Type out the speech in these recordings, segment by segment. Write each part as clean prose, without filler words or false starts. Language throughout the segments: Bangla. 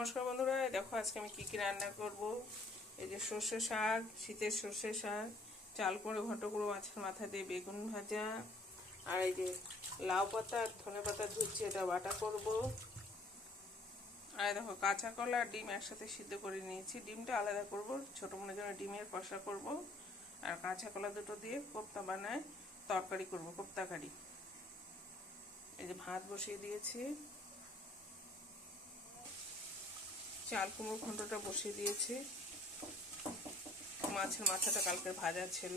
নমস্কার বন্ধুরা, দেখো আজকে আমি কি কি রান্না করব। এই যে সর্ষে শাক, শীতের সর্ষে শাক, চাল কুমড়ো ঘন্ট কুমড়ো মাছের মাথা দিয়ে বেগুন ভাজা, আর এই যে লাউ পাতা আর ধনে পাতা ধুচ্ছি, এটা বাটা করব। আর দেখো কাঁচা কলা আর ডিম একসাথে সিদ্ধ করে নিয়েছি, ডিমটা আলাদা করব, ছোটো মনের জন্য ডিমের কষা করব। আর কাঁচা কলা দুটো দিয়ে কোপ্তা বানায় তরকারি করব, কোপ্তা কারি। এই যে ভাত বসিয়ে দিয়েছি, চাল কুমড়ো ঘন্টটা বসিয়ে দিয়েছি, মাছের মাথাটা কালকে ভাজা ছিল,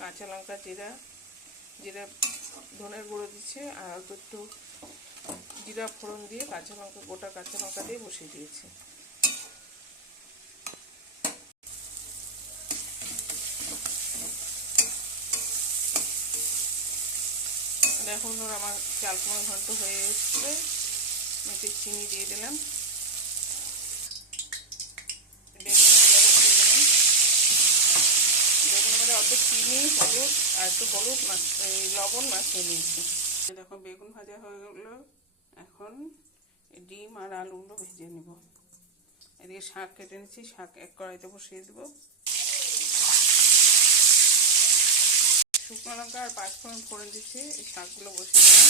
কাঁচা লঙ্কা জিরা জিরা ধনের গুঁড়ো দিচ্ছি, আর অল্প একটু জিরা ফোড়ন দিয়ে কাঁচা লঙ্কা গোটা কাঁচা লঙ্কা দিয়ে বসিয়ে দিয়েছি। এখন আমার চাল কুমড়ো ঘন্ট হয়ে এসছে, একটু চিনি দিয়ে দিলাম, অল্প চিনি হলুদ আর একটু হলুদ লবণ মাখিয়ে নিয়েছি। দেখো বেগুন ভাজা হয়ে গেল, এখন ডিম আর আলুগুলো ভেজে নেব। এদিকে শাক কেটে নিচ্ছি, শাক এক কড়াইতে বসিয়ে দেবো। শুকনো লঙ্কা আর পাঁচফোড়ন ফোড়ন দিচ্ছি, এই শাকগুলো বসিয়ে দিলাম।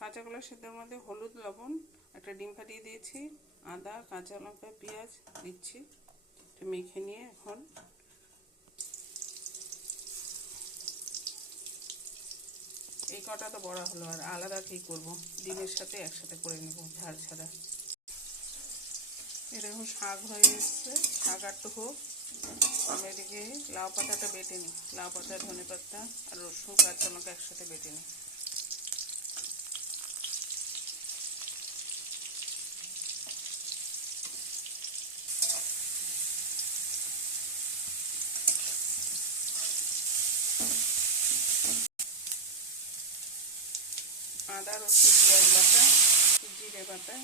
কাঁচা কলা সেদ্ধের মধ্যে হলুদ লবণ একটা ডিম ফাটিয়ে দিয়েছি, আদা কাঁচা লঙ্কা পেঁয়াজ দিচ্ছি, মেখে নিয়ে এখন এই কটা তো বড়া হলো, আর আলাদা কি করব, ডিমের সাথে একসাথে করে নেব ঝাল ছাড়া। এরকম শাক হয়ে এসছে, শাক একটু হোক, আমি এদিকে লাউ পাতাটা বেটে নিই, লাউ পাতা ধনে পাতা আর রসুন কাঁচা লঙ্কা একসাথে বেটে নিই। আদা রসুন পেঁয়াজ বাটা, জিরে বাটা,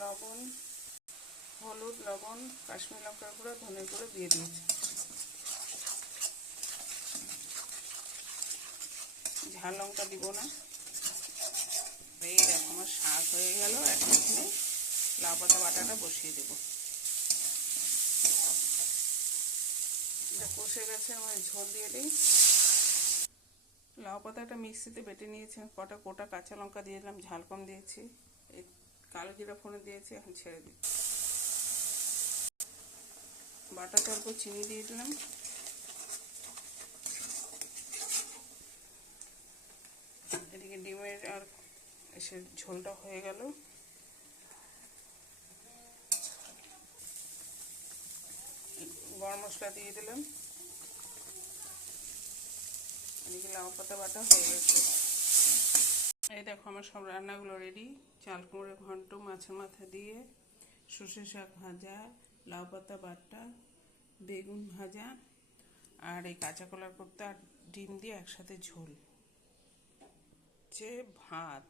লবণ হলুদ লবণ কাশ্মীর লঙ্কার গুঁড়ো ধনের গুঁড়ো দিয়ে দিয়েছি। ঝাল লঙ্কা দিব না। এই দেখো আমার শাক হয়ে গেল, এখন এখানে লাউ পাতা বাটাটা বসিয়ে দেবো। এটা কষে গেছে, আমার ঝোল দিয়ে দিই। লাউ পাতাটা মিক্সিতে বেটে নিয়েছি, কটা গোটা কাঁচা লঙ্কা দিয়ে দিলাম, ঝাল কম দিয়েছি, এই কালো জিরা ফোড়ন দিয়েছি, এখন ছেড়ে দিই। বাটাতে অল্প চিনি দিয়ে দিলাম, এদিকে ডিমের আর এসে ঝোলটা হয়ে গেল। গরম মশলা দিয়ে দিলাম, এদিকে লাউ পাতা বাটা হয়ে গেছে। এই দেখো আমার সব রান্নাগুলো রেডি। চাল কুমড়ো ঘন্ট মাছের মাথা দিয়ে, সর্ষে শাক ভাজা, লাউ পাতা বাটা, বেগুন ভাজা, আর এই কাঁচা কলার কোপ্তা আর ডিম দিয়ে একসাথে ঝোল, যে ভাত।